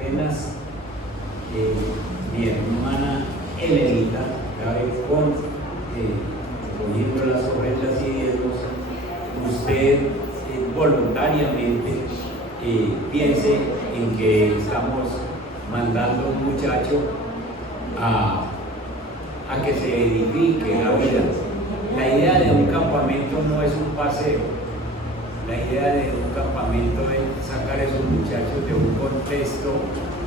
apenas mi hermana Elenita, poniendo las ofrendas y diezmos, usted voluntariamente piense en que estamos mandando a un muchacho a que se edifique la vida. La idea de un campamento no es un paseo. La idea de un campamento es sacar a esos muchachos de un contexto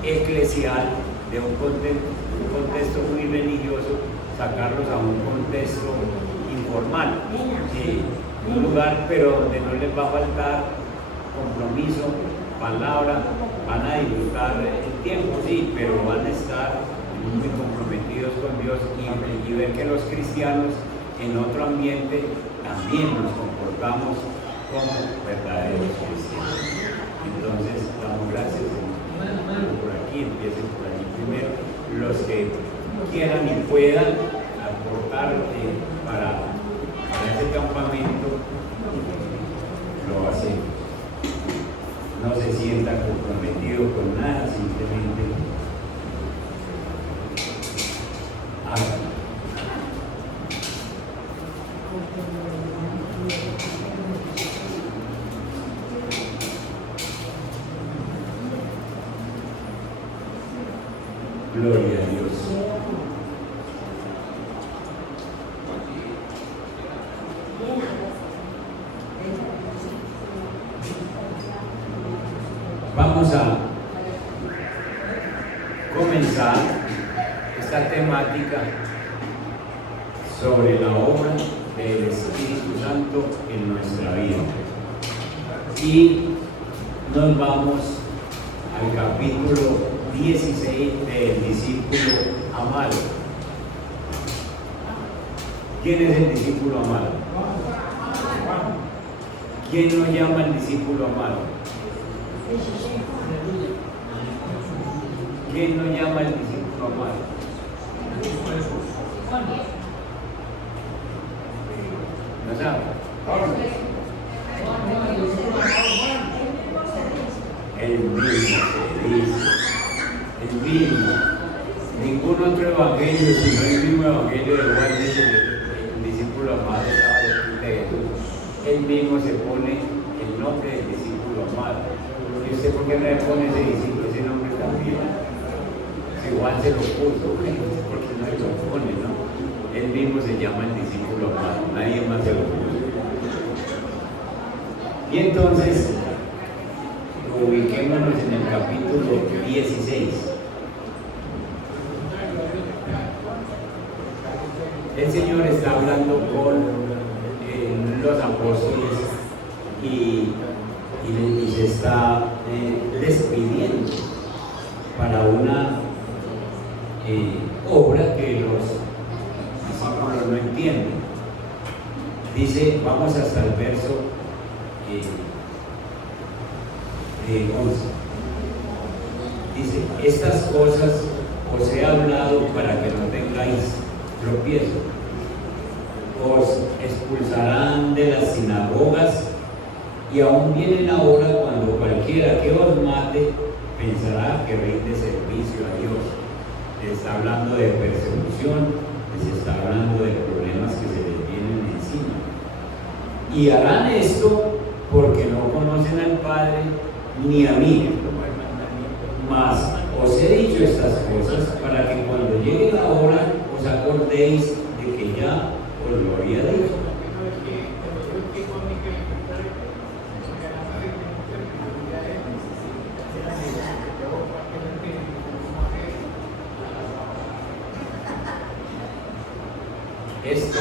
eclesial, de un contexto muy religioso, sacarlos a un contexto informal, un lugar pero donde no les va a faltar compromiso, palabra, van a disfrutar el tiempo, sí, pero van a estar muy comprometidos con Dios y ver que los cristianos en otro ambiente también nos comportamos como verdaderos cristianos. Entonces, damos gracias por aquí, empiecen por allí primero. Los que quieran y puedan aportar para este campamento, lo hacen. No se sienta comprometido con nada, simplemente hagan. Gloria a Dios. Vamos a comenzar esta temática sobre la obra del Espíritu Santo en nuestra vida. Y nos vamos al capítulo 16 del discípulo amado. ¿Quién es el discípulo amado? ¿Quién lo llama el discípulo amado? ¿Quién lo llama el discípulo amado? ¿No sabe? El mismo se dice. El mismo. Ningún otro evangelio, sino el mismo evangelio de Juan dice que el discípulo amado estaba de Jesús. Él mismo se pone el nombre del discípulo amado. ¿Y usted por qué no le pone ese nombre también? Si Juan se lo puso, ¿por qué no se lo pone, no? Él mismo se llama el discípulo amado, nadie más se lo puso. Y entonces, ubiquémonos en el capítulo 16. El Señor está hablando con los apóstoles y se está despidiendo para una obra que los discípulos no entienden. Dice, vamos hasta el verso 11. Dice, estas cosas os he hablado para que no tengáis tropiezo. Os expulsarán de las sinagogas y aún viene la hora cuando cualquiera que os mate pensará que rinde servicio a Dios. Les está hablando de persecución, les está hablando de problemas que se les vienen encima. Y harán esto porque no conocen al Padre ni a mí. Mas os he dicho estas cosas para que cuando llegue la hora os acordéis de que ya os lo había dicho. Esto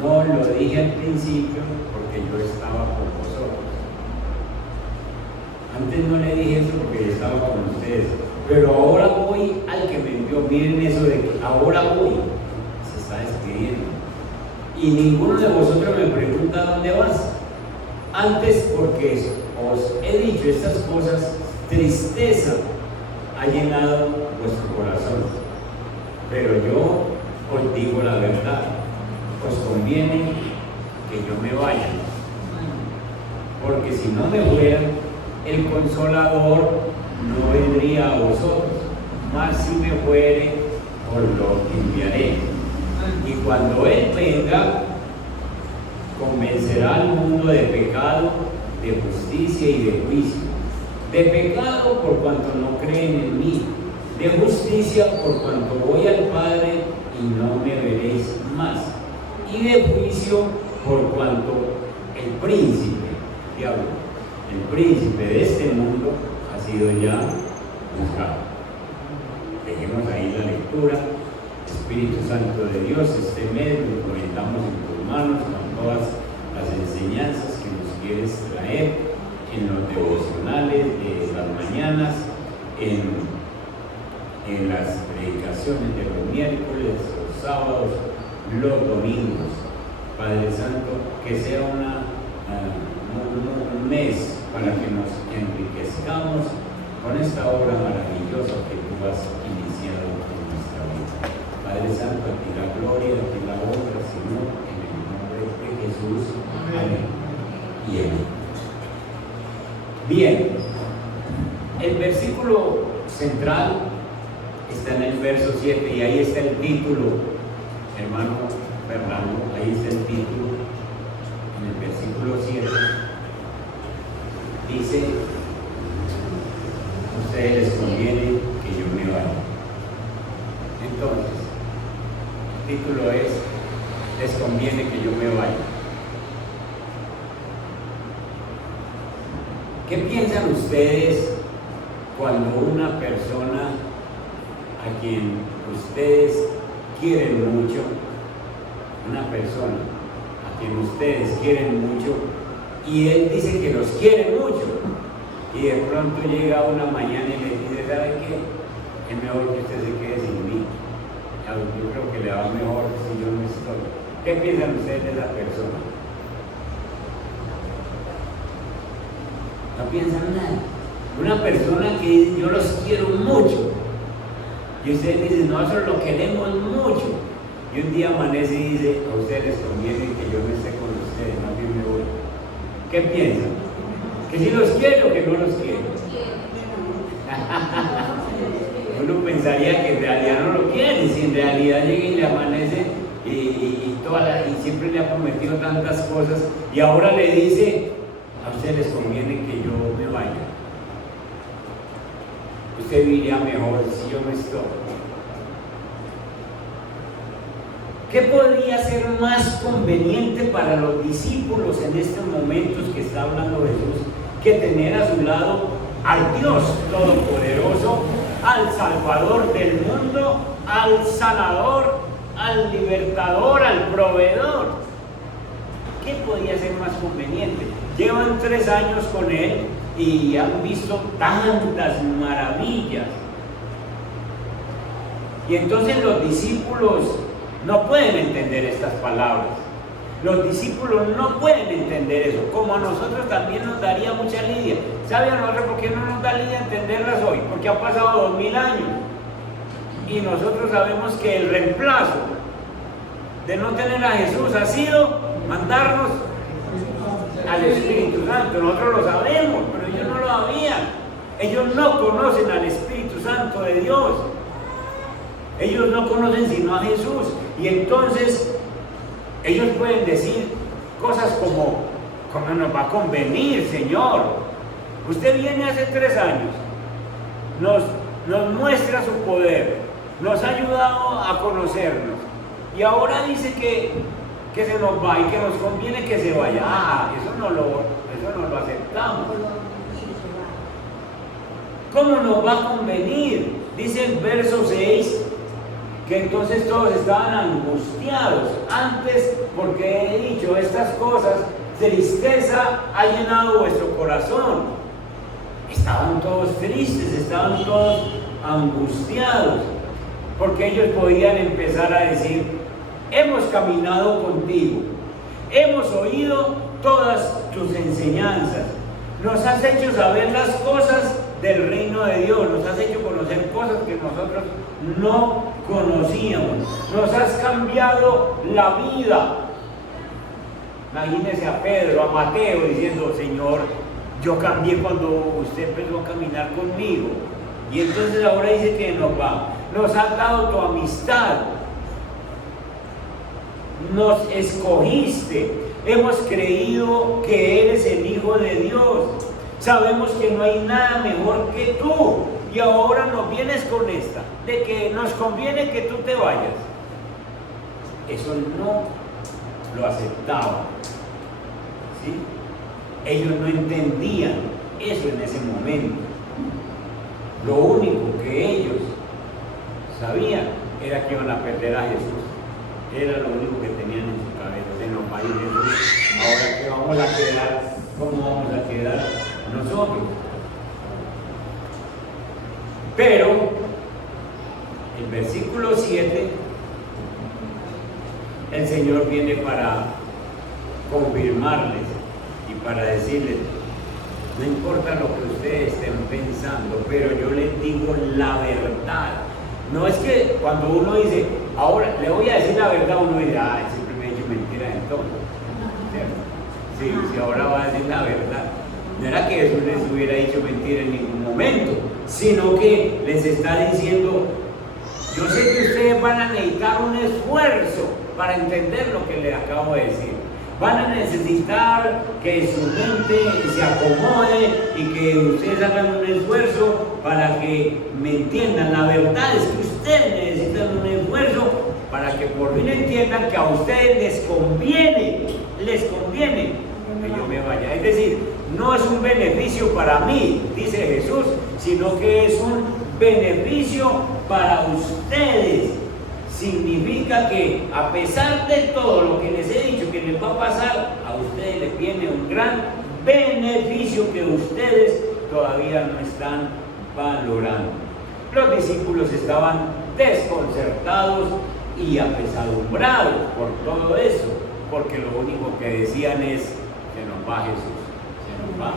no lo dije al principio porque yo estaba con vosotros. Antes no le dije eso porque yo estaba con ustedes. Pero ahora voy al que me envió. Miren eso de que ahora voy. Se está despidiendo. Y ninguno de vosotros me pregunta dónde vas. Antes porque os he dicho estas cosas, tristeza ha llenado vuestro corazón. Pero yo os digo la verdad. Os conviene que yo me vaya. Porque si no me fuera, el Consolador no vendría a vosotros, mas si me fuere, os lo enviaré. Y cuando Él venga, convencerá al mundo de pecado, de justicia y de juicio. De pecado por cuanto no creen en mí, de justicia por cuanto voy al Padre y no me veréis más, y de juicio por cuanto el príncipe, diablo, el príncipe de este mundo ha sido ya juzgado. Dejemos ahí la lectura. Espíritu Santo de Dios, este mes lo encomendamos en tus manos con todas las enseñanzas que nos quieres traer en los devocionales de las mañanas, en las predicaciones de los miércoles, los sábados, los domingos. Padre Santo, que sea un mes para que nos enriquezcamos con esta obra maravillosa que tú has iniciado en nuestra vida. Padre Santo, a ti la gloria, a ti la honra, Señor, en el nombre de Jesús. Amén. Y amén. Bien, el versículo central está en el verso 7 y ahí está el título, hermano Fernando, ahí está el título, en el versículo 7, dice, a ustedes les conviene que yo me vaya. Entonces, el título es, les conviene que yo me vaya. ¿Qué piensan ustedes cuando una persona a quien ustedes quieren mucho, una persona a quien ustedes quieren mucho, y él dice que los quiere mucho, y de pronto llega una mañana y le dice, ¿sabe qué? Es mejor que usted se quede sin mí. Yo creo que le va mejor si yo no estoy. ¿Qué piensan ustedes de esa persona? No piensan nada. Una persona que dice, yo los quiero mucho, y ustedes dicen, nosotros lo queremos mucho, y un día amanece y dice, a ustedes les conviene que yo no esté con ustedes, más bien me voy. ¿Qué piensan? ¿Que si los quiero o que no los quiero? Uno pensaría que en realidad no lo quiere, si en realidad llega y le amanece y siempre le ha prometido tantas cosas, y ahora le dice, a ustedes les conviene que yo me vaya. Usted viviría mejor si yo no estoy. ¿Qué podría ser más conveniente para los discípulos en estos momentos que está hablando Jesús que tener a su lado al Dios Todopoderoso, al Salvador del mundo, al Sanador, al Libertador, al Proveedor? ¿Qué podría ser más conveniente? Llevan 3 años con Él y han visto tantas maravillas. Y entonces los discípulos no pueden entender estas palabras. Los discípulos no pueden entender eso, como a nosotros también nos daría mucha lidia. ¿Sabe a nosotros por qué no nos da lidia entenderlas hoy? Porque han pasado 2000 años y nosotros sabemos que el reemplazo de no tener a Jesús ha sido mandarnos al Espíritu Santo. Nosotros lo sabemos, pero ellos no lo sabían. Ellos no conocen al Espíritu Santo de Dios. Ellos no conocen sino a Jesús. Y entonces ellos pueden decir cosas como, ¿cómo nos va a convenir, Señor? Usted viene hace 3 años, nos muestra su poder, nos ha ayudado a conocernos, y ahora dice que se nos va y que nos conviene que se vaya. Eso no lo aceptamos. ¿Cómo nos va a convenir? Dice el verso 6 que entonces todos estaban angustiados antes, porque he dicho estas cosas, tristeza ha llenado vuestro corazón. Estaban todos tristes, estaban todos angustiados, porque ellos podían empezar a decir, hemos caminado contigo, hemos oído todas tus enseñanzas, nos has hecho saber las cosas del reino de Dios, nos has hecho conocer cosas que nosotros no conocíamos, nos has cambiado la vida. Imagínense a Pedro, a Mateo diciendo, Señor, Yo cambié cuando usted empezó a caminar conmigo. Y entonces ahora dice que nos has dado tu amistad, nos escogiste, hemos creído que eres el Hijo de Dios, sabemos que no hay nada mejor que tú, y ahora nos vienes con esta, de que nos conviene que tú te vayas. Eso no lo aceptaban, ¿sí? Ellos no entendían eso en ese momento. Lo único que ellos sabían era que iban a perder a Jesús. Era lo único que tenían en su cabeza. Se nos va a ir Jesús. Ahora, ¿qué vamos a quedar? ¿Cómo vamos a quedar nosotros? Pero el versículo 7, el Señor viene para confirmarles y para decirles: no importa lo que ustedes estén pensando, pero yo les digo la verdad. No es que cuando uno dice, ahora le voy a decir la verdad, uno dice, siempre me he dicho mentiras entonces. ¿Cierto? Sí, ahora va a decir la verdad. No era que Jesús les hubiera dicho mentira en ningún momento, sino que les está diciendo: yo sé que ustedes van a necesitar un esfuerzo para entender lo que les acabo de decir. Van a necesitar que su mente se acomode y que ustedes hagan un esfuerzo para que me entiendan. La verdad es que ustedes necesitan un esfuerzo para que por fin entiendan que a ustedes les conviene que yo me vaya. Es decir, no es un beneficio para mí, dice Jesús, sino que es un beneficio para ustedes. Significa que a pesar de todo lo que les he dicho que les va a pasar, a ustedes les viene un gran beneficio que ustedes todavía no están valorando. Los discípulos estaban desconcertados y apesadumbrados por todo eso, porque lo único que decían es: se nos va Jesús, se nos va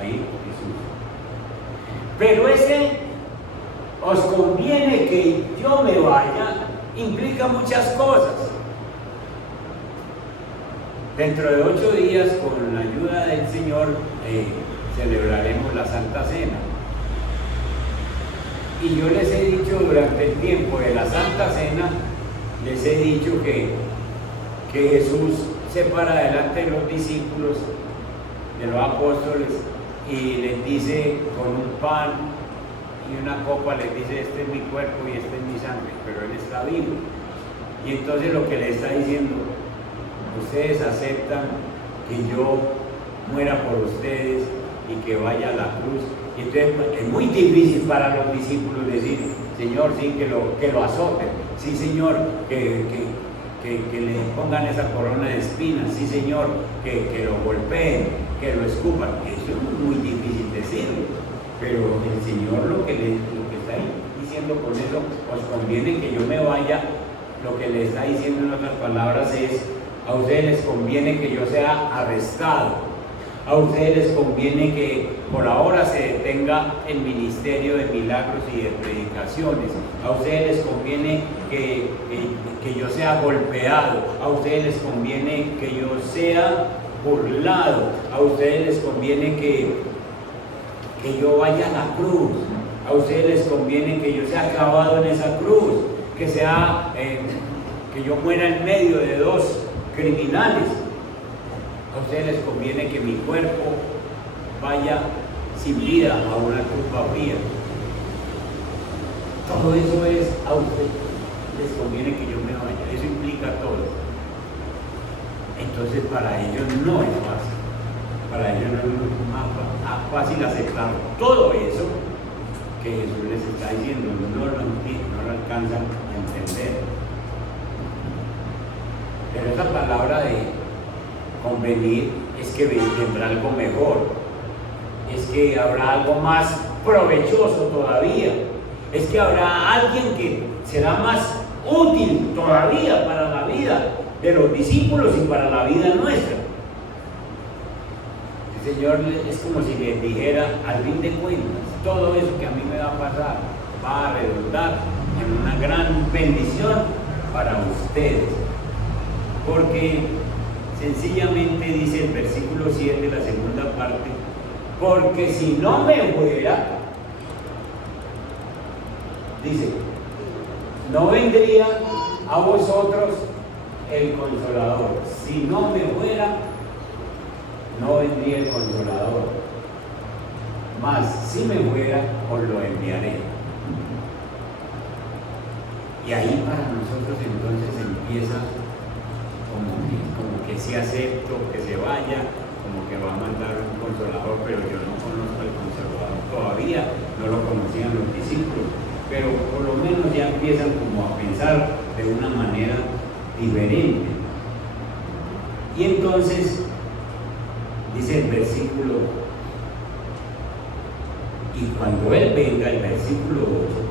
a ir Jesús. Pero ese os conviene que yo me vaya implica muchas cosas. Dentro de 8 días, con la ayuda del Señor, celebraremos la Santa Cena. Y yo les he dicho durante el tiempo de la Santa Cena, les he dicho que Jesús se para delante de los discípulos, de los apóstoles, y les dice con un pan y una copa, les dice: este es mi cuerpo y este es mi sangre, pero Él está vivo. Y entonces lo que le está diciendo: ustedes aceptan que yo muera por ustedes y que vaya a la cruz. Y entonces es muy difícil para los discípulos decir: Señor, sí, que lo azoten, sí, Señor, que le pongan esa corona de espinas, sí, Señor, que lo golpeen, que lo escupan. Eso es muy difícil decirlo. Pero el Señor lo que está diciendo con eso: os conviene que yo me vaya. Lo que le está diciendo en otras palabras es: a ustedes les conviene que yo sea arrestado, a ustedes les conviene que por ahora se detenga el ministerio de milagros y de predicaciones, a ustedes les conviene que yo sea golpeado, a ustedes les conviene que yo sea burlado, a ustedes les conviene que yo vaya a la cruz, a ustedes les conviene que yo sea clavado en esa cruz, que yo muera en medio de 2 criminales. A ustedes les conviene que mi cuerpo vaya sin vida a una tumba fría. Todo eso es: a ustedes les conviene que yo me vaya. Eso implica todo. Entonces para ellos no es fácil. Para ellos no es más fácil aceptar todo eso que Jesús les está diciendo. No lo alcanzan a entender. Pero esa palabra de convenir es que vendrá algo mejor, es que habrá algo más provechoso todavía, es que habrá alguien que será más útil todavía para la vida de los discípulos y para la vida nuestra. El Señor es como si les dijera: al fin de cuentas, todo eso que a mí me va a pasar va a redundar en una gran bendición para ustedes, porque sencillamente dice el versículo 7, la segunda parte, porque si no me fuera, dice, no vendría a vosotros el Consolador. Si no me fuera, no vendría el Consolador. Mas si me fuera, os lo enviaré. Y ahí para nosotros entonces empieza como que sí acepto que se vaya, como que va a mandar un Consolador, pero yo no conozco al Consolador todavía, no lo conocían los discípulos, pero por lo menos ya empiezan como a pensar de una manera diferente. Y entonces dice el versículo, y cuando Él venga, el versículo 8,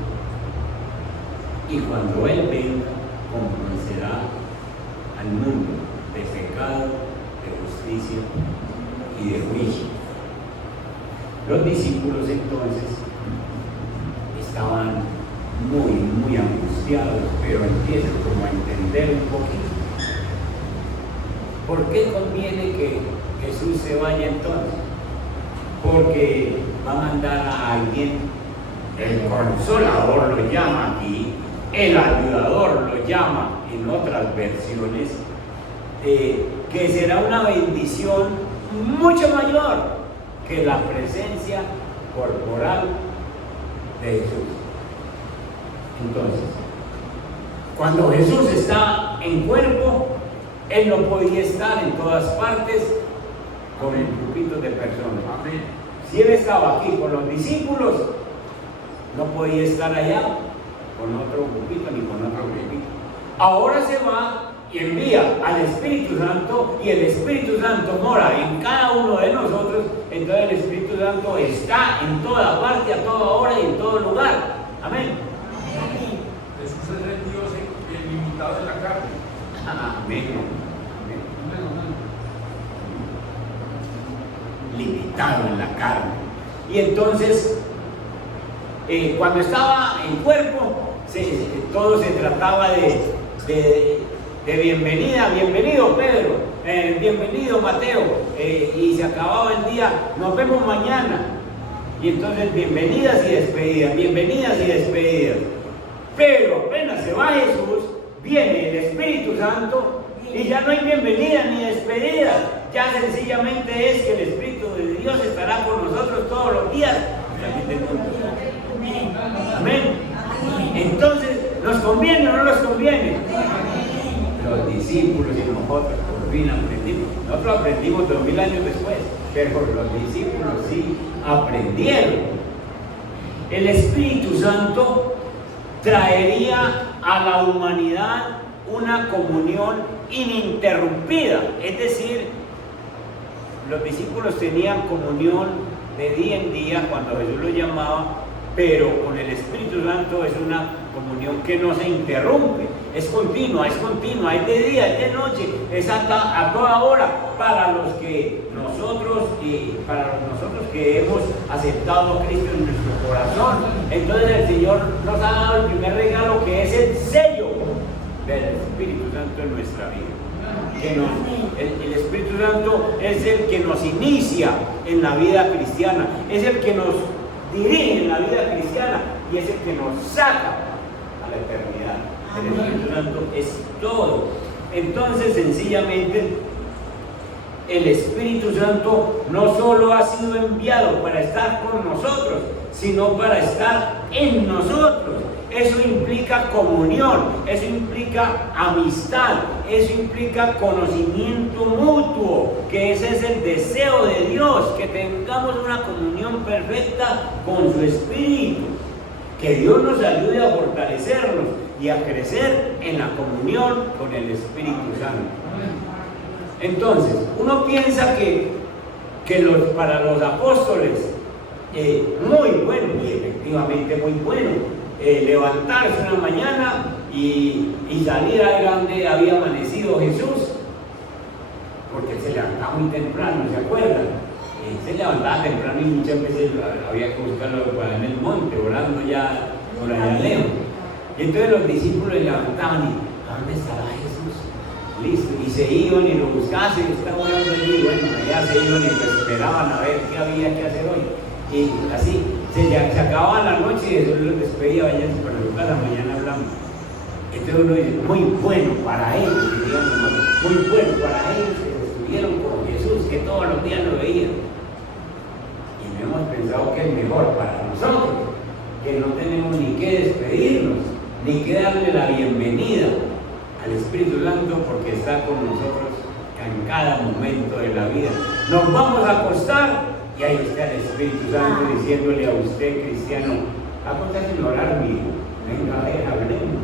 y cuando Él venga, convencerá al mundo de pecado, de justicia y de juicio. Los discípulos entonces estaban muy angustiados, pero empiezan como a entender un poquito. ¿Por qué conviene que Jesús se vaya entonces? Porque va a mandar a alguien, el Consolador lo llama aquí, el Ayudador lo llama en otras versiones, que será una bendición mucho mayor que la presencia corporal de Jesús. Entonces, cuando Jesús está en cuerpo, Él no podía estar en todas partes con el grupito de personas. Amén. Si Él estaba aquí con los discípulos, no podía estar allá con otro grupito ni con otro grupito. Ahora se va y envía al Espíritu Santo, y el Espíritu Santo mora en cada uno de nosotros. Entonces el Espíritu Santo está en toda parte, a toda hora y en todo lugar. Amén. Jesús es el Dios ilimitado en la carne. Amén. Limitado en la carne. Y entonces, cuando estaba en cuerpo, todo se trataba de bienvenida, bienvenido Pedro, bienvenido Mateo, y se acababa el día, nos vemos mañana. Y entonces bienvenidas y despedidas, bienvenidas y despedidas. Pero apenas se va Jesús, viene el Espíritu Santo y ya no hay bienvenida ni despedida. Ya sencillamente es que el Espíritu de Dios estará con nosotros todos los días. Amén. Entonces, ¿nos conviene o no nos conviene? Los discípulos y nosotros por fin aprendimos. Nosotros aprendimos 2000 años después, pero los discípulos sí aprendieron. El Espíritu Santo traería a la humanidad una comunión ininterrumpida, es decir, los discípulos tenían comunión de día en día cuando Jesús los llamaba, pero con el Espíritu Santo es una comunión que no se interrumpe, es continua, es de día, es de noche, es a toda hora para los que nosotros que hemos aceptado a Cristo en nuestro corazón. Entonces el Señor nos ha dado el primer regalo, que es el sello del Espíritu Santo en nuestra vida. El Espíritu Santo es el que nos inicia en la vida cristiana, es el que nos dirige en la vida cristiana y es el que nos saca a la eternidad. El Espíritu Santo es todo. Entonces, sencillamente, el Espíritu Santo no solo ha sido enviado para estar con nosotros, sino para estar en nosotros. Eso implica comunión, eso implica amistad, eso implica conocimiento mutuo, que ese es el deseo de Dios, que tengamos una comunión perfecta con su Espíritu, que Dios nos ayude a fortalecernos y a crecer en la comunión con el Espíritu Santo. Entonces, uno piensa que para los apóstoles, muy bueno, y efectivamente muy bueno, levantarse una mañana y salir a donde había amanecido Jesús, porque se levantaba muy temprano, ¿se acuerdan? Se levantaba temprano y muchas veces había que buscarlo para en el monte, orando ya por allá lejos. Y entonces los discípulos le levantaban y ¿dónde estará Jesús? listo, y se iban y lo buscaban, y estaban orando allí, bueno, allá se iban y lo esperaban a ver qué había que hacer hoy. Y así, se acababa la noche y Jesús los despedía, vayan para su casa, mañana hablamos. Entonces uno dice, muy bueno para ellos, digamos, ¿no? Muy bueno para ellos que estuvieron con Jesús, que todos los días lo veían. Y no hemos pensado que es mejor para nosotros, que no tenemos ni que despedirnos, ni que darle la bienvenida al Espíritu Santo, porque está con nosotros en cada momento de la vida. Nos vamos a acostar y ahí está el Espíritu Santo diciéndole a usted, cristiano, acostarse en orar, mi hijo. Venga, a ver, hablemos.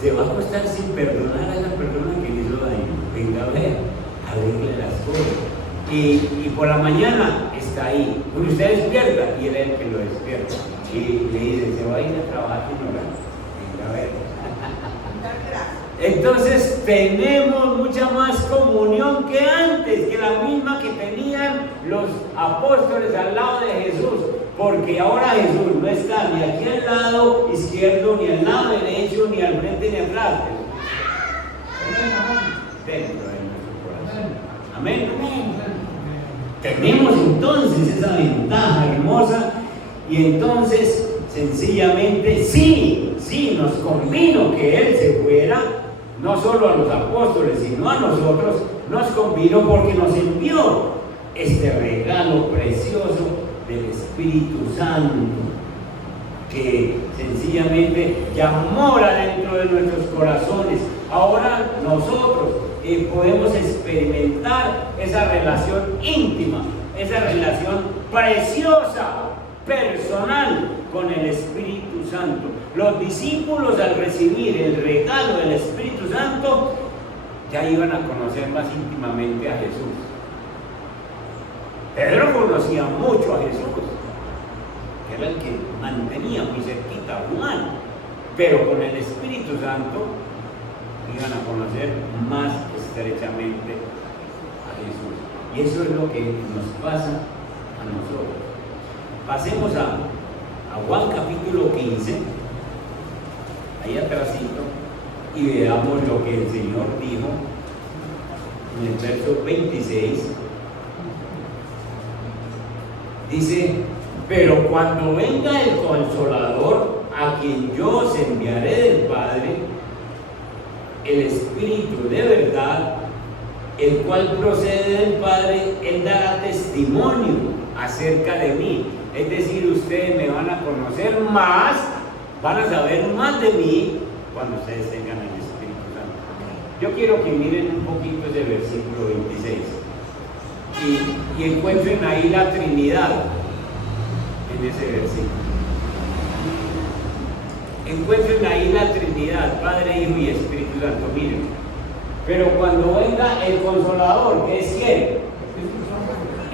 Se va a acostar sin perdonar a esa persona que le hizo daño. Venga, a ver, arregle las cosas. Y por la mañana está ahí. Cuando usted despierta y él es el que lo despierta. Y le dice, se va a ir a trabajar sin orar. Venga, a ver. Entonces tenemos mucha más comunión que antes, que la misma que tenían los apóstoles al lado de Jesús, porque ahora Jesús no está ni aquí al lado izquierdo, ni al lado derecho, ni al frente, ni atrás. Dentro de nuestro corazón. Amén. Tenemos entonces esa ventaja hermosa, y entonces sencillamente sí, nos convino que Él se fuera. No solo a los apóstoles, sino a nosotros, nos convino porque nos envió este regalo precioso del Espíritu Santo, que sencillamente ya mora dentro de nuestros corazones. Ahora nosotros podemos experimentar esa relación íntima, esa relación preciosa, personal con el Espíritu Santo. Los discípulos, al recibir el regalo del Espíritu Santo, ya iban a conocer más íntimamente a Jesús. Pedro conocía mucho a Jesús, que era el que mantenía muy cerquita a Juan, pero con el Espíritu Santo iban a conocer más estrechamente a Jesús. Y eso es lo que nos pasa a nosotros. Pasemos a Juan capítulo 15, ahí atrásito, y veamos lo que el Señor dijo en el verso 26. Dice, pero cuando venga el Consolador, a quien yo os enviaré del Padre, el Espíritu de verdad, el cual procede del Padre, Él dará testimonio acerca de mí. Es decir, ustedes me van a conocer más, van a saber más de mí cuando ustedes tengan el Espíritu Santo. Yo quiero que miren un poquito ese versículo 26 y encuentren ahí la Trinidad en ese versículo. Encuentren ahí la Trinidad, Padre, Hijo y Espíritu Santo. Miren, pero cuando venga el Consolador, ¿qué es quién?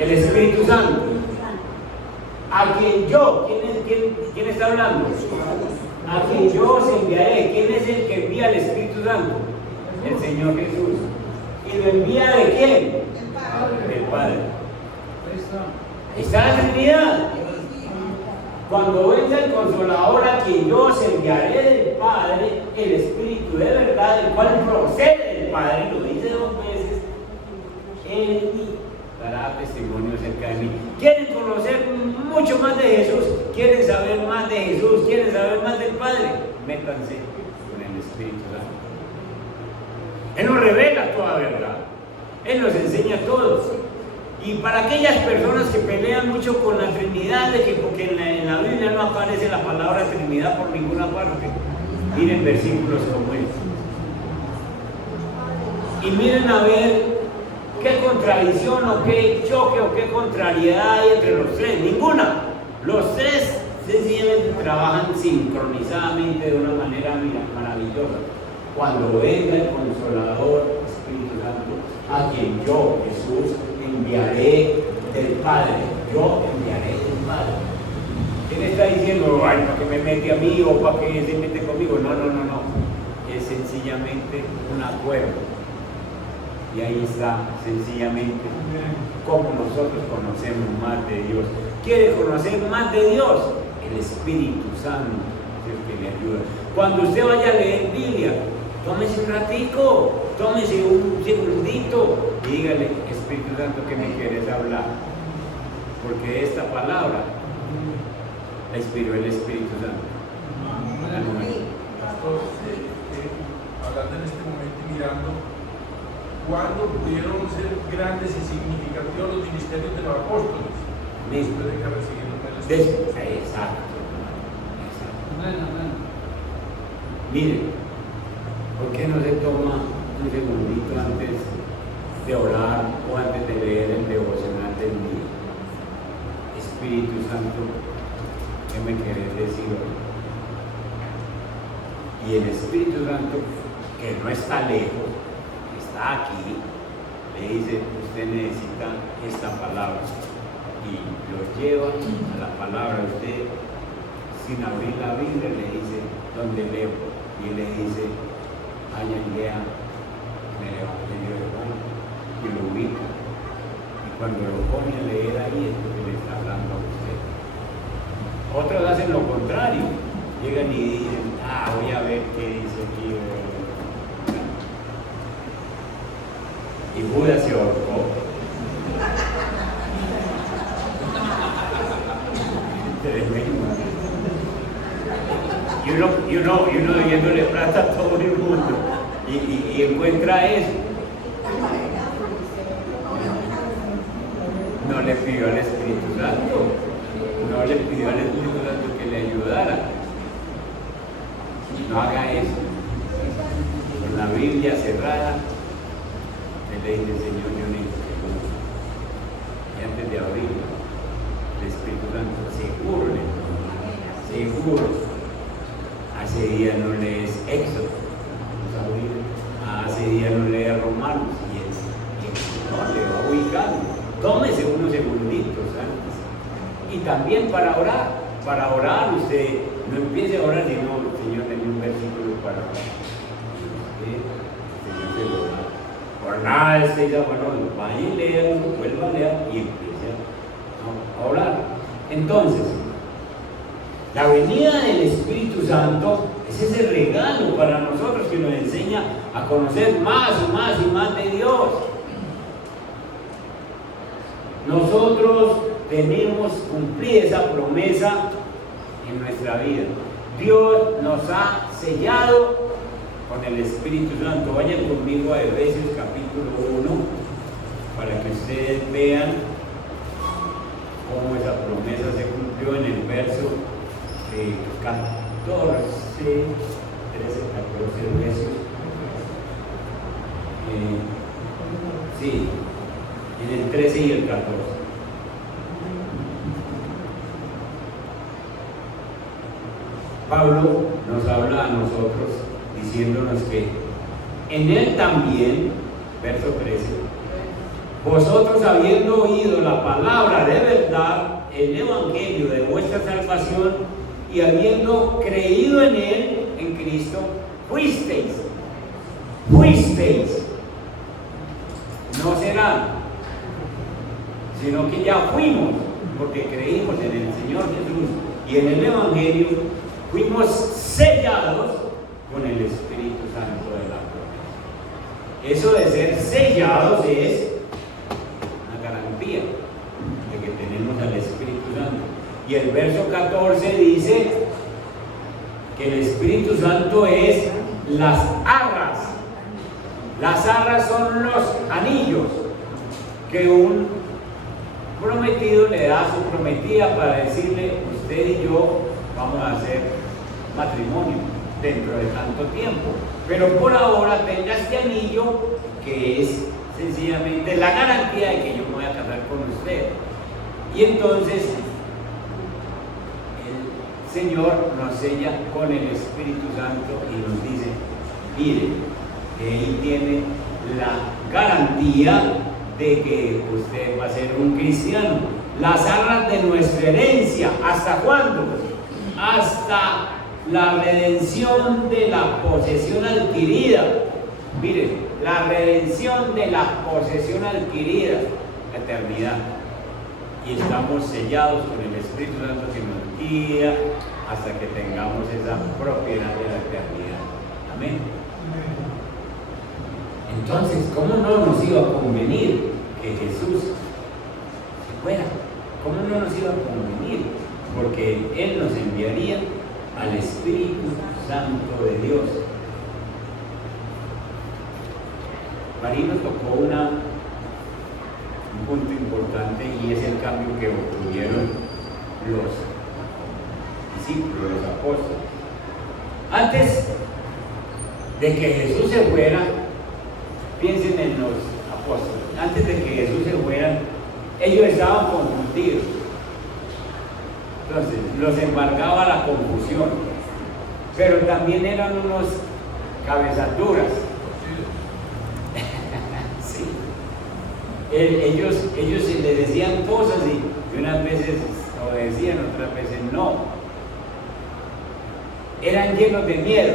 El Espíritu Santo. A quien yo, ¿quién está hablando? A quien yo os enviaré. ¿Quién es el que envía al Espíritu Santo? El Señor Jesús. ¿Y lo envía de quién? Del Padre. Ahí está la Trinidad. Cuando venga el Consolador, a quien yo os enviaré del Padre, el Espíritu de verdad, el cual procede del Padre, lo dice 2 veces, Él dará testimonio acerca de mí. ¿Quieren conocer mucho más de Jesús? ¿Quieren saber más de Jesús? ¿Quieren saber más del Padre? Métanse con el Espíritu Santo. Él nos revela toda verdad. Él nos enseña a todos. Y para aquellas personas que pelean mucho con la Trinidad, de que porque en la Biblia no aparece la palabra Trinidad por ninguna parte, miren versículos como estos. Y miren a ver qué contradicción o qué choque o qué contrariedad hay entre los tres. Ninguna. Los tres sencillamente trabajan sincronizadamente de una manera maravillosa. Cuando venga el Consolador, Espíritu Santo, a quien yo, Jesús, enviaré del Padre. Yo enviaré del Padre. ¿Quién está diciendo, ay, para que me mete a mí o para que se mete conmigo? No. Es sencillamente un acuerdo. Y ahí está, sencillamente, cómo nosotros conocemos más de Dios. ¿Quiere conocer más de Dios? El Espíritu Santo es el que le ayuda. Cuando usted vaya a leer Biblia, tómese un ratico, tómese un segundito y dígale, Espíritu Santo, ¿qué me quieres hablar? Porque esta palabra la inspiró el Espíritu Santo. Pastor, hablando en este momento y mirando, ¿cuándo pudieron ser grandes y significativos los ministerios de los apóstoles? Mismo. Después de que recibieron el Espíritu. Exacto. Mire, ¿por qué no se toma un segundito antes de orar o antes de leer el devocional del día? Espíritu Santo, ¿qué me querés decir hoy? Y el Espíritu Santo, que no está lejos, está aquí, le dice, usted necesita esta palabra. Y lo lleva a la palabra. Usted, sin abrir la Biblia, le dice, ¿dónde leo? Y le dice, allá lea en el Evangelio de Juan, y lo ubica. Y cuando lo pone a leer ahí, es lo que le está hablando a usted. Otros hacen lo contrario, llegan y dicen, voy a ver qué dice aquí. Y Judas se ahorcó. Tremendo. Y uno debiéndole plata a todo el mundo y encuentra eso. No le pidió al Espíritu Santo, no le pidió al Espíritu Santo que le ayudara. No haga eso. Con la Biblia cerrada, le dice, Señor, yo necesito que tú. Y antes de abrirla, el Espíritu Santo, seguro. Hace día no lees Éxodo, hace día no lees Romanos, y no, le va ubicando. Tómese unos segunditos antes. Y también para orar, usted no empiece a orar, sino, Señor, denme un versículo para orar. Señor, se lo da. Por nada estéis afanosos, vaya y lea, vuelva a leer y empiece a orar. Entonces, la venida del Espíritu Santo es ese regalo para nosotros que nos enseña a conocer más y más y más de Dios. Nosotros tenemos cumplir esa promesa en nuestra vida. Dios nos ha sellado con el Espíritu Santo. Vayan conmigo a Efesios capítulo 1 para que ustedes vean cómo esa promesa se cumplió en el verso 14, 13, 14 veces. Sí, en el 13 y el 14. Pablo nos habla a nosotros diciéndonos que en él también, verso 13, vosotros habiendo oído la palabra de verdad, el evangelio de vuestra salvación, y habiendo creído en él, en Cristo, fuisteis, no será, sino que ya fuimos, porque creímos en el Señor Jesús y en el evangelio, fuimos sellados con el Espíritu Santo de la promesa. Eso de ser sellados es una garantía de que tenemos al Espíritu Santo. Y el verso 14 dice que el Espíritu Santo es las arras. Las arras son los anillos que un prometido le da a su prometida para decirle, usted y yo vamos a hacer matrimonio dentro de tanto tiempo. Pero por ahora tenga este anillo que es sencillamente la garantía de que yo me voy a casar con usted. Y entonces el Señor nos sella con el Espíritu Santo y nos dice, mire, Él tiene la garantía de que usted va a ser un cristiano. Las arras de nuestra herencia, ¿hasta cuándo? Hasta la redención de la posesión adquirida. Mire, la redención de la posesión adquirida, la eternidad. Y estamos sellados con el Espíritu Santo que nos guía hasta que tengamos esa propiedad de la eternidad. Amén. Entonces, ¿cómo no nos iba a convenir que Jesús se fuera? ¿Cómo no nos iba a convenir? Porque Él nos enviaría al Espíritu Santo de Dios. Marino tocó un punto importante, y es el cambio que obtuvieron los discípulos, los apóstoles. Antes de que Jesús se fuera, piensen en los apóstoles, antes de que Jesús se fuera, ellos estaban confundidos. Entonces, los embargaba la confusión, pero también eran unos cabezaduras. Sí. Ellos le decían cosas y unas veces obedecían, otras veces no. Eran llenos de miedo,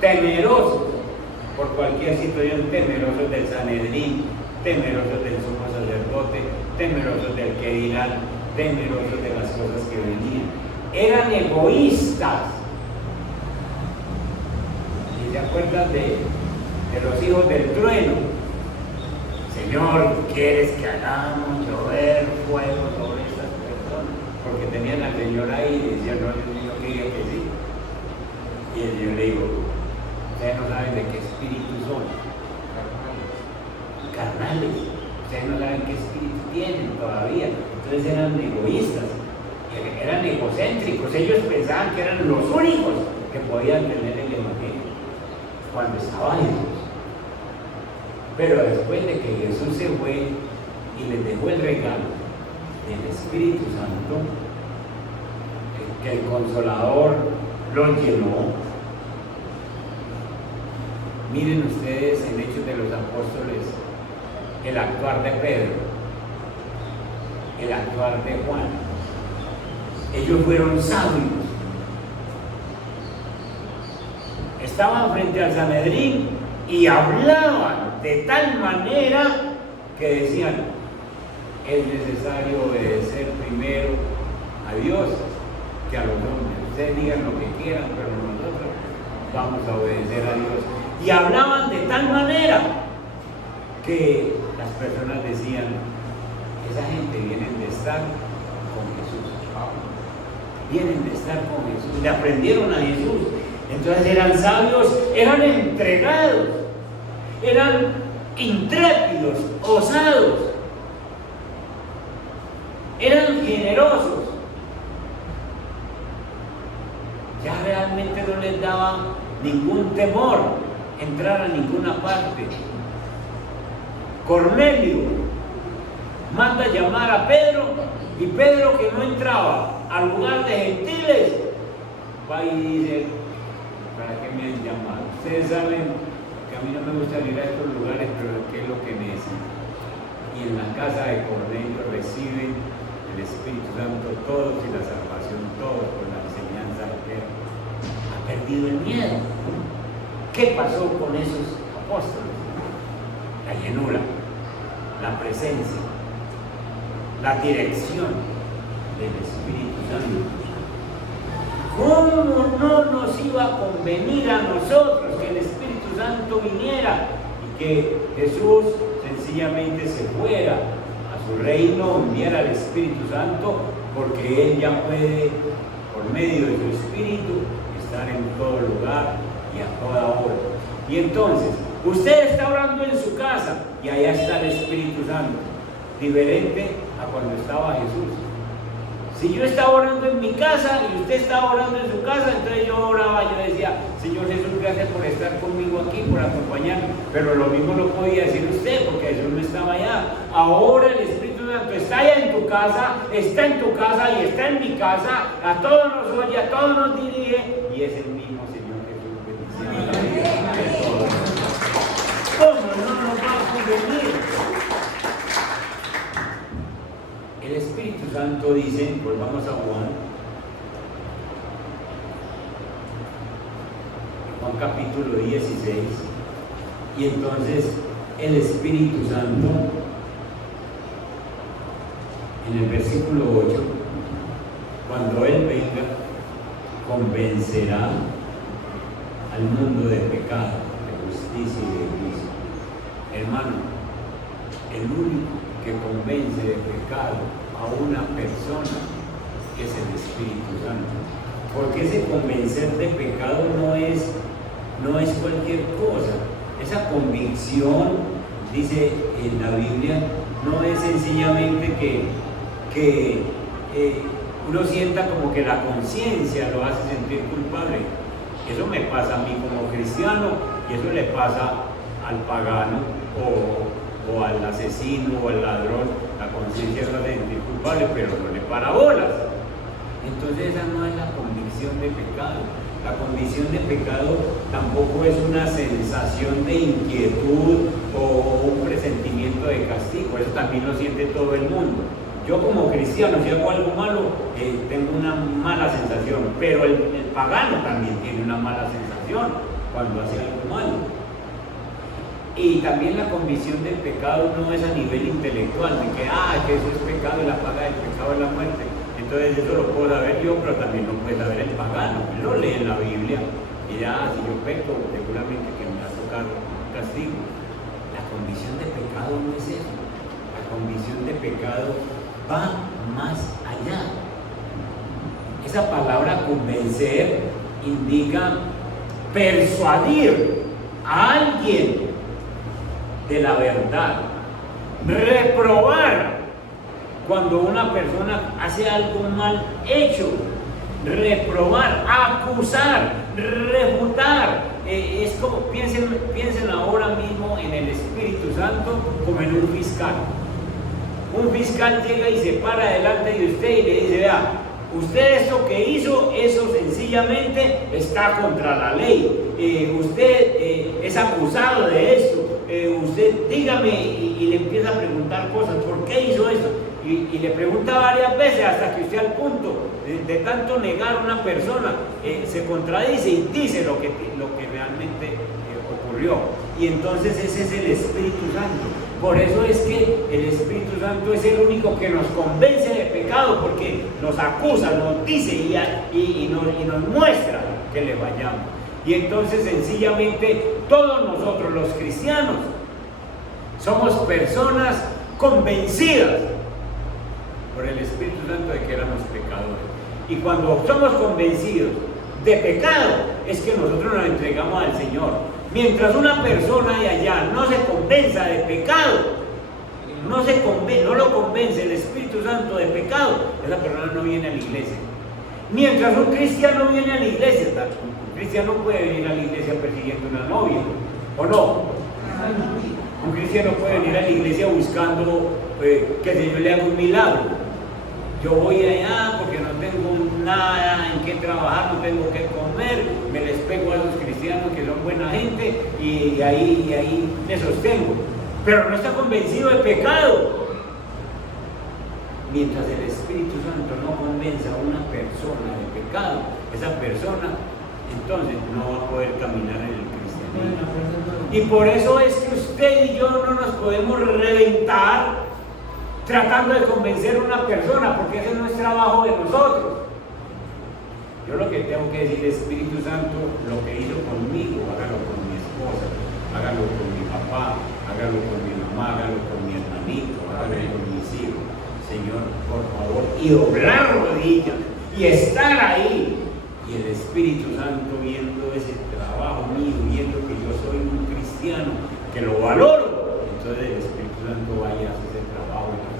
temerosos por cualquier situación, temerosos del Sanedrín, temerosos del sumo sacerdote, temerosos del que dirán, temerosos de las cosas que venían. Eran egoístas. ¿Y se acuerdan de los hijos del trueno? Señor, ¿quieres que hagamos llover fuego sobre estas personas? Porque tenían al Señor ahí y decían, no, yo quería que sí. Y el Señor le dijo, ustedes no saben de qué espíritu son. Carnales. Ustedes no saben qué espíritu tienen todavía. Entonces eran egoístas, eran egocéntricos. Ellos pensaban que eran los únicos que podían tener el evangelio cuando estaba Jesús. Pero después de que Jesús se fue y les dejó el regalo del Espíritu Santo, que el Consolador los llenó. Miren ustedes en Hechos de los Apóstoles el actuar de Pedro, el actuar de Juan. Ellos fueron sabios. Estaban frente al Sanedrín y hablaban de tal manera que decían, es necesario obedecer primero a Dios que a los hombres. Ustedes digan lo que quieran, pero nosotros vamos a obedecer a Dios. Y hablaban de tal manera que las personas decían, esa gente viene de estar con Jesús. Vienen de estar con Jesús, le aprendieron a Jesús. Entonces eran sabios, eran entregados, eran intrépidos, osados, eran generosos. Ya realmente no les daba ningún temor entrar a ninguna parte. Cornelio manda llamar a Pedro, y Pedro, que no entraba al lugar de gentiles, va y dice, ¿para qué me han llamado? Ustedes saben que a mí no me gusta ir a estos lugares, pero ¿qué es lo que necesito? Y en la casa de Cornelio reciben el Espíritu Santo todos, y la salvación todos, con la enseñanza de Pedro. Ha perdido el miedo. ¿Qué pasó con esos apóstoles? La llenura, la presencia, la dirección del Espíritu Santo. ¿Cómo no nos iba a convenir a nosotros que el Espíritu Santo viniera y que Jesús sencillamente se fuera a su reino, enviara al Espíritu Santo, porque Él ya puede, por medio de su Espíritu, estar en todo lugar y a toda hora? Y entonces, usted está orando en su casa y allá está el Espíritu Santo, diferente a cuando estaba Jesús. Si yo estaba orando en mi casa y usted estaba orando en su casa, entonces yo oraba, yo decía, Señor Jesús, gracias por estar conmigo aquí, por acompañarme. Pero lo mismo no podía decir usted, porque Jesús no estaba allá. Ahora el Espíritu Santo está allá en tu casa, está en tu casa y está en mi casa. A todos nos oye, a todos nos dirige, y es el mismo Señor Jesús. Bendición a la vida de todos. ¿Cómo no nos va a convenir? El Espíritu Santo dice, volvamos a Juan capítulo 16, y entonces el Espíritu Santo, en el versículo 8, cuando Él venga, convencerá al mundo de pecado, de justicia y de juicio. Hermano, el único que convence de pecado a una persona es el Espíritu Santo. Porque ese convencer de pecado no es cualquier cosa. Esa convicción, dice en la Biblia, no es sencillamente que uno sienta como que la conciencia lo hace sentir culpable. Eso me pasa a mí como cristiano y eso le pasa al pagano o al asesino o al ladrón. La conciencia lo hace sentir culpable, pero no le para bolas. Entonces esa no es la convicción de pecado. La convicción de pecado tampoco es una sensación de inquietud o un presentimiento de castigo. Eso también lo siente todo el mundo. Yo como cristiano, si hago algo malo, tengo una mala sensación, pero el pagano también tiene una mala sensación cuando hace algo malo. Y también la convicción del pecado no es a nivel intelectual, de que eso es pecado y la paga del pecado es la muerte. Entonces eso lo puedo saber yo, pero también lo puede saber el pagano. Él lo lee en la Biblia y ya, si yo peco, seguramente que me va a tocar un castigo. La convicción de pecado no es eso. La convicción de pecado va más allá. Esa palabra convencer indica persuadir a alguien de la verdad, reprobar cuando una persona hace algo mal hecho, reprobar, acusar, refutar. Es como, piensen ahora mismo en el Espíritu Santo como en un fiscal. Un fiscal llega y se para delante de usted y le dice: vea, usted esto que hizo, eso sencillamente está contra la ley. Usted es acusado de esto. Usted dígame, y le empieza a preguntar cosas. ¿Por qué hizo esto? Y le pregunta varias veces hasta que usted, al punto de tanto negar a una persona, se contradice y dice lo que realmente ocurrió. Y entonces ese es el Espíritu Santo. Por eso es que el Espíritu Santo es el único que nos convence de pecado, porque nos acusa, nos dice y nos muestra que le vayamos. Y entonces sencillamente todos nosotros los cristianos somos personas convencidas por el Espíritu Santo de que éramos pecadores. Y cuando somos convencidos de pecado, es que nosotros nos entregamos al Señor. Mientras una persona de allá no se convenza de pecado, no lo convence el Espíritu Santo de pecado, esa persona no viene a la iglesia. Mientras un cristiano viene a la iglesia, un cristiano puede venir a la iglesia persiguiendo una novia, ¿o no? Un cristiano puede venir a la iglesia buscando que el Señor le haga un milagro. Yo voy allá porque no tengo nada en qué trabajar, no tengo qué comer, me les pego a los cristianos que son buena gente y ahí me sostengo. Pero no está convencido de pecado. Mientras el Espíritu Santo no convenza a una persona de pecado, esa persona entonces no va a poder caminar en el cristianismo. Y por eso es que usted y yo no nos podemos reventar tratando de convencer a una persona, porque ese no es trabajo de nosotros. Yo lo que tengo que decir, Espíritu Santo, lo que hizo conmigo, hágalo con mi esposa, hágalo con mi papá, hágalo con mi mamá, hágalo con mi hermanito, hágalo con mis hijos. Señor, por favor, y doblar rodillas y estar ahí. Y el Espíritu Santo viendo ese trabajo mío, viendo que yo soy un cristiano, que lo valoro, entonces el Espíritu Santo vaya a hacer ese trabajo y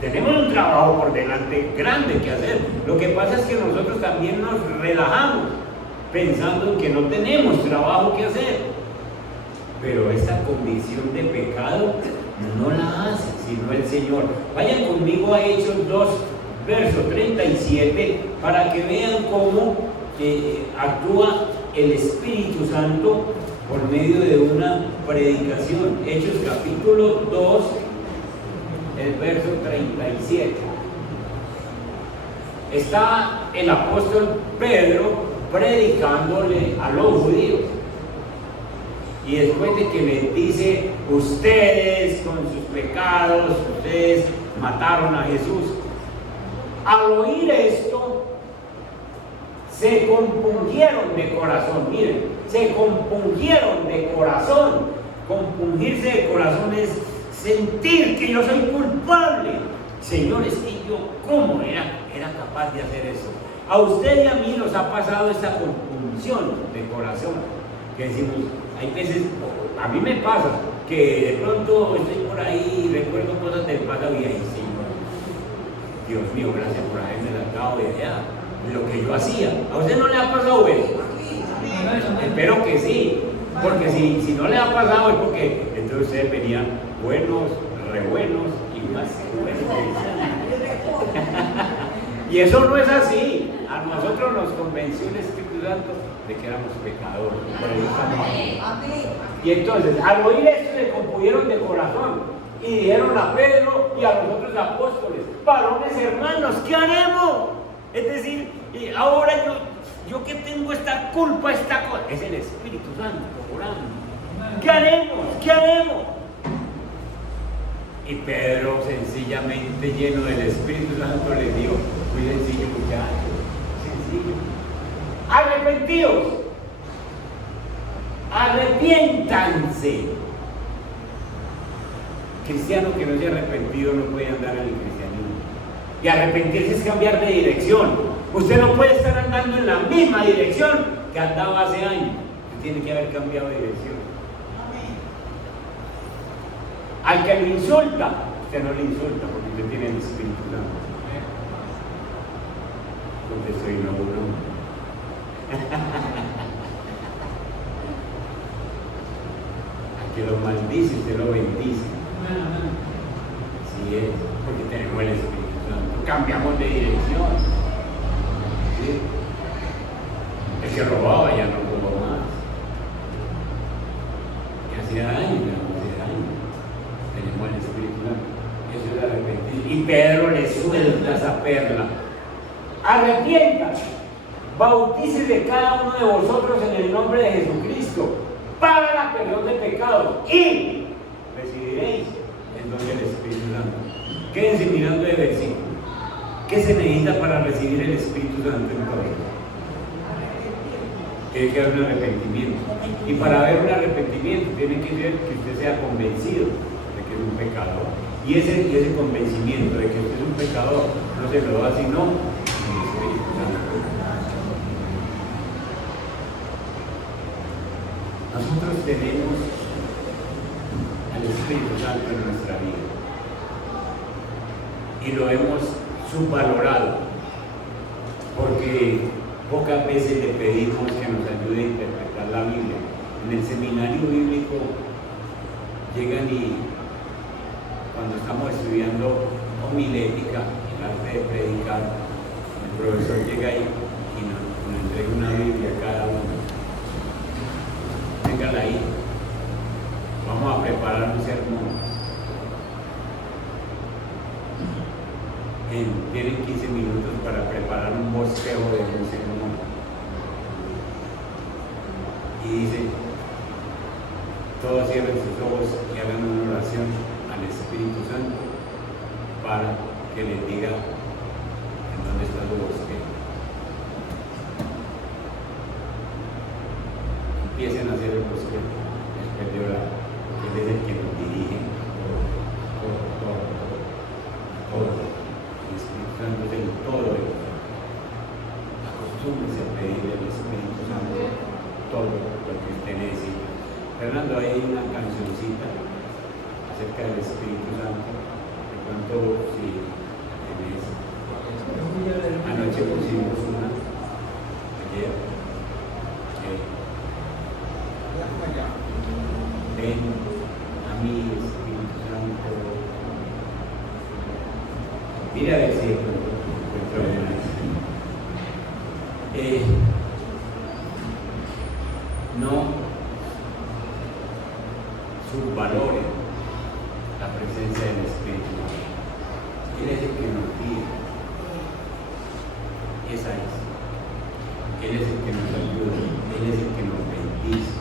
tenemos un trabajo por delante grande que hacer. Lo que pasa es que nosotros también nos relajamos pensando que no tenemos trabajo que hacer, pero esa convicción de pecado no la hace sino el Señor. Vayan conmigo a Hechos 2, verso 37, para que vean cómo actúa el Espíritu Santo por medio de una predicación. Hechos capítulo 2, el verso 37. Está el apóstol Pedro predicándole a los judíos. Y después de que les dice: ustedes con sus pecados, ustedes mataron a Jesús. Al oír esto, se compungieron de corazón. Miren, se compungieron de corazón. Compungirse de corazón es sentir que yo soy culpable. Señor, es que yo, ¿cómo era capaz de hacer eso? A usted y a mí nos ha pasado esta compunción de corazón, que decimos, hay veces, a mí me pasa, que de pronto estoy por ahí y recuerdo cosas del pasado y ahí, Señor, Dios mío, gracias por haberme sacado de allá, lo que yo hacía. ¿A usted no le ha pasado eso? Espero que sí, porque si no le ha pasado es porque entonces ustedes venían buenos, re buenos y más buenos. Y eso no es así. A nosotros nos convenció el Espíritu Santo de que éramos pecadores. Por eso estamos aquí. Y entonces, al oír esto, se compusieron de corazón y dijeron a Pedro y a los otros apóstoles: varones hermanos, ¿qué haremos? Es decir, ahora yo que tengo esta culpa, esta cosa, es el Espíritu Santo orando. ¿Qué haremos? ¿Qué haremos? Y Pedro, sencillamente lleno del Espíritu Santo, les dijo: muy sencillo, muchachos, sencillo. Arrepentidos, arrepiéntanse. Cristiano que no se ha arrepentido no puede andar en el cristianismo. Y arrepentirse es cambiar de dirección. Usted no puede estar andando en la misma dirección que andaba hace años. Usted tiene que haber cambiado de dirección. Al que lo insulta, usted no le insulta porque usted tiene el Espíritu Santo. Porque soy no uno. Al que lo maldice, usted lo bendice. Así es, porque tenemos el Espíritu Santo. Cambiamos de dirección. ¿Sí? El que robaba ya no robó más. Que hacía daño, ya no hacía daño. Tenemos el Espíritu Santo. Eso es arrepentir. Y Pedro le suelta esa perla. Arrepiéntase, bautícese cada uno de vosotros en el nombre de Jesucristo para la perdón de pecados y recibiréis el don del Espíritu Santo. Quédense mirando el versículo. ¿Qué se necesita para recibir el Espíritu Santo entonces? Tiene que haber un arrepentimiento. Y para haber un arrepentimiento tiene que ser que usted sea convencido de que es un pecador. Y ese convencimiento de que usted es un pecador no se lo da sino el Espíritu Santo. Nosotros tenemos al Espíritu Santo en nuestra vida y lo hemos subvalorado porque pocas veces le pedimos que nos ayude a interpretar la Biblia. En el seminario bíblico llegan y cuando estamos estudiando homilética, el arte de predicar, el profesor llega ahí y nos entrega una Biblia a cada uno. Téngala ahí. Vamos a preparar un sermón. Tienen 15 minutos para preparar un bosquejo de un sermón. Y dice: todos cierren sus ojos y hagan una oración al Espíritu Santo para que les diga en dónde está su bosquejo. Empiecen a hacer el bosquejo después de orar, porque Él es el que nos dirige todo. El Espíritu Santo es el todo. Acostúmbrese a pedirle al Espíritu Santo todo lo que usted necesita. Fernando, ahí hay una cancioncita acerca del Espíritu Santo. De pronto, si tenés. Anoche pusimos una. Ayer. Ven a mí, Espíritu Santo. Mira a ver si encuentro una. No subvaloren la presencia del Espíritu Santo. Él es el que nos guía. Esa es. Él es el que nos ayuda. Él es el que nos bendice.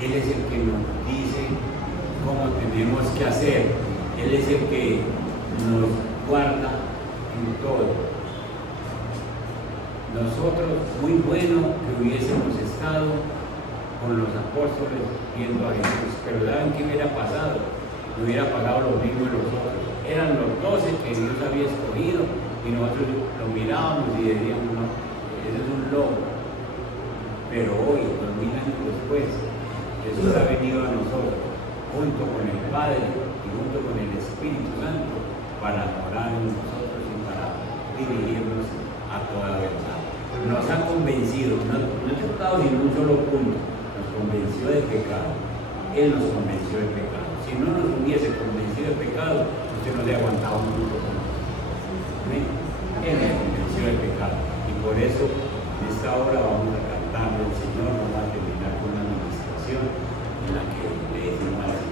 Él es el que nos dice cómo tenemos que hacer. Él es el que nos guarda en todo. Nosotros, muy bueno que hubiésemos estado con los apóstoles viendo a Jesús, pero ¿saben qué hubiera pasado? No hubiera pagado lo mismo de los otros. Eran los 12 que Dios había escogido y nosotros lo mirábamos y decíamos, no, ese es un lobo. Pero hoy, 2000 años después, Jesús ha venido a nosotros, junto con el Padre y junto con el Espíritu Santo, para morar en nosotros y para dirigirnos a toda verdad. Nos ha convencido, no ha tocado sin un solo punto, nos convenció del pecado. Él nos convenció del pecado. Si no nos hubiese convencido del pecado, usted no le aguantaba un minuto con nosotros. Él nos convenció del pecado. Y por eso, en esta hora vamos a cantar. El Señor nos va a terminar con una administración en la que le decimos al